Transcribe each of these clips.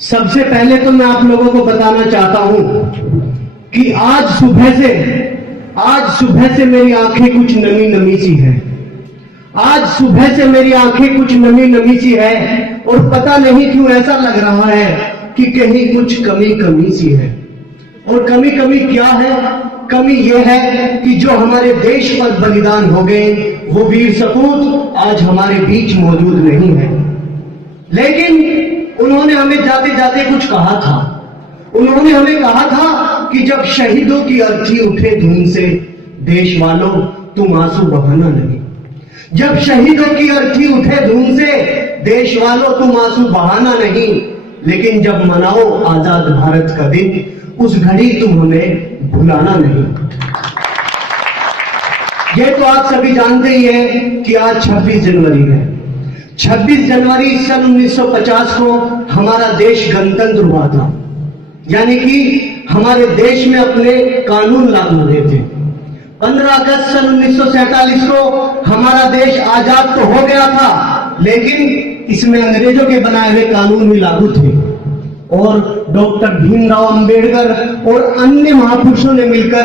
सबसे पहले तो मैं आप लोगों को बताना चाहता हूं कि आज सुबह से मेरी आंखें कुछ नमी नमी सी है। आज सुबह से मेरी आंखें कुछ नमी नमी सी है और पता नहीं क्यों ऐसा लग रहा है कि कहीं कुछ कमी कमी सी है। और कमी कमी क्या है? कमी यह है कि जो हमारे देश पर बलिदान हो गए वो वीर सपूत आज हमारे बीच मौजूद नहीं है। लेकिन उन्होंने हमें जाते जाते कुछ कहा था। उन्होंने हमें कहा था कि जब शहीदों की अर्थी उठे धुन से, देश वालों तुम आंसू बहाना नहीं। जब शहीदों की अर्थी उठे धुन से, देश वालों तुम आंसू बहाना नहीं। लेकिन जब मनाओ आजाद भारत का दिन, उस घड़ी तुम हमें भुलाना नहीं। ये तो आप सभी जानते ही हैं कि आज 26 जनवरी है। 26 जनवरी सन 1950 को हमारा देश गणतंत्र हुआ था, यानी कि हमारे देश में अपने कानून लागू हुए थे। 15 अगस्त सन 1947 को हमारा देश आजाद तो हो गया था, लेकिन इसमें अंग्रेजों के बनाए हुए कानून भी लागू थे। और डॉक्टर भीमराव अंबेडकर और अन्य महापुरुषों ने मिलकर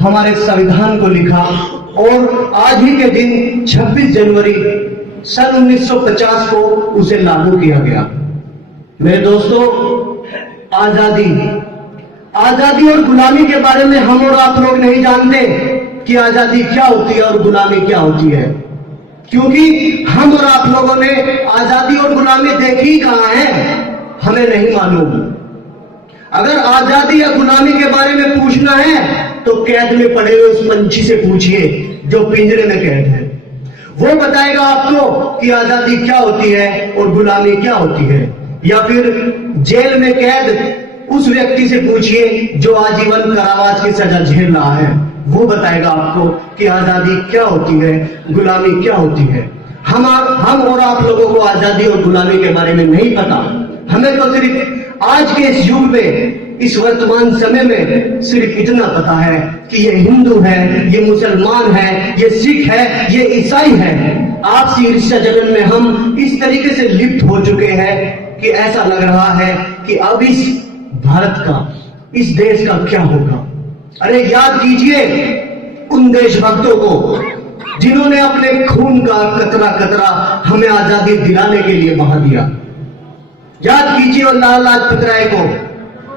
हमारे संविधान को लिखा और आज ही के दिन 26 जनवरी सन 1950 को उसे लागू किया गया। मेरे दोस्तों, आजादी और गुलामी के बारे में हम और आप लोग नहीं जानते कि आजादी क्या होती है और गुलामी क्या होती है, क्योंकि हम और आप लोगों ने आजादी और गुलामी देखी कहां है हमें नहीं मालूम। अगर आजादी या गुलामी के बारे में पूछना है तो कैद में पड़े हुए उस पंछी से पूछिए जो पिंजरे में कैद है। वो बताएगा आपको कि आजादी क्या होती है और गुलामी क्या होती है। या फिर जेल में कैद उस व्यक्ति से पूछिए जो आजीवन कारावास की सजा झेल रहा है, वो बताएगा आपको कि आजादी क्या होती है, गुलामी क्या होती है। हम और आप लोगों को आजादी और गुलामी के बारे में नहीं पता। हमें तो सिर्फ आज के इस युग में, इस वर्तमान समय में सिर्फ इतना पता है कि ये हिंदू है, ये मुसलमान है, ये सिख है, ये ईसाई है। आपसी ईर्ष्या जलन में हम इस तरीके से लिप्त हो चुके हैं कि ऐसा लग रहा है कि अब इस भारत का, इस देश का क्या होगा। अरे याद कीजिए उन देशभक्तों को जिन्होंने अपने खून का कतरा कतरा हमें आजादी दिलाने के लिए बहा दिया। याद कीजिए और लाला लाजपत राय को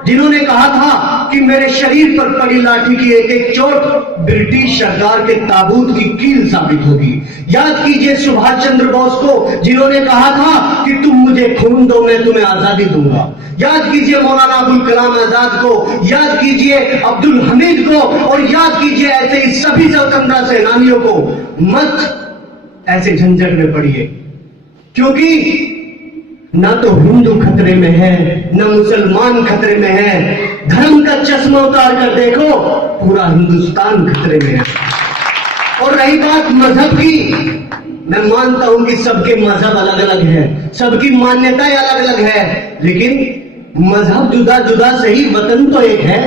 जिन्होंने कहा था कि मेरे शरीर पर पड़ी लाठी की एक एक चोट ब्रिटिश सरकार के ताबूत की कील साबित होगी। याद कीजिए सुभाष चंद्र बोस को जिन्होंने कहा था कि तुम मुझे खून दो, मैं तुम्हें आजादी दूंगा। याद कीजिए मौलाना अबुल कलाम आजाद को, याद कीजिए अब्दुल हमीद को, और याद कीजिए ऐसे ही सभी स्वतंत्रता सेनानियों को। मत ऐसे झंझट में पड़िए, क्योंकि ना तो हिंदू खतरे में है, ना मुसलमान खतरे में है। धर्म का चश्मा उतार कर देखो, पूरा हिंदुस्तान खतरे में है। और रही बात मजहब की, मैं मानता हूं कि सबके मजहब अलग अलग है, सबकी मान्यताएं अलग अलग है, लेकिन मजहब जुदा जुदा सही, वतन तो एक है।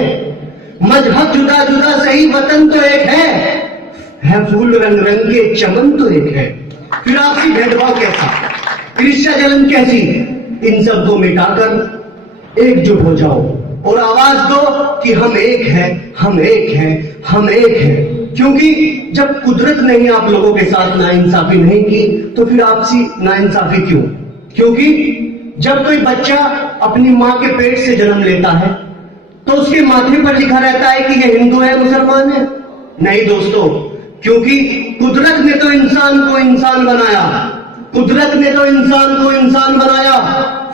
मजहब जुदा जुदा सही, वतन तो एक है फूल रंग रंग के चमन तो एक है। फिर आपसी भेदभाव कैसा, ईर्ष्या जलन कैसी? इन सब को मिटाकर एकजुट हो जाओ और आवाज दो कि हम एक हैं, हम एक हैं, हम एक हैं। क्योंकि जब कुदरत ने आप लोगों के साथ नाइंसाफी नहीं की तो फिर आपसी नाइंसाफी क्यों? क्योंकि जब कोई बच्चा अपनी मां के पेट से जन्म लेता है तो उसके माथे पर लिखा रहता है कि ये हिंदू है, मुसलमान है? नहीं दोस्तों, क्योंकि कुदरत ने तो इंसान को इंसान बनाया, कुदरत ने तो इंसान को इंसान बनाया,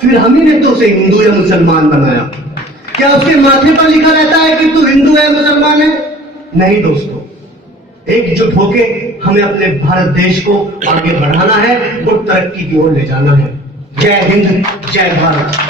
फिर हम ही ने तो उसे हिंदू या मुसलमान बनाया। क्या उसके माथे पर लिखा रहता है कि तू हिंदू है, मुसलमान है? नहीं दोस्तों, एकजुट होके हमें अपने भारत देश को आगे बढ़ाना है, वो तरक्की की ओर ले जाना है। जय हिंद, जय भारत।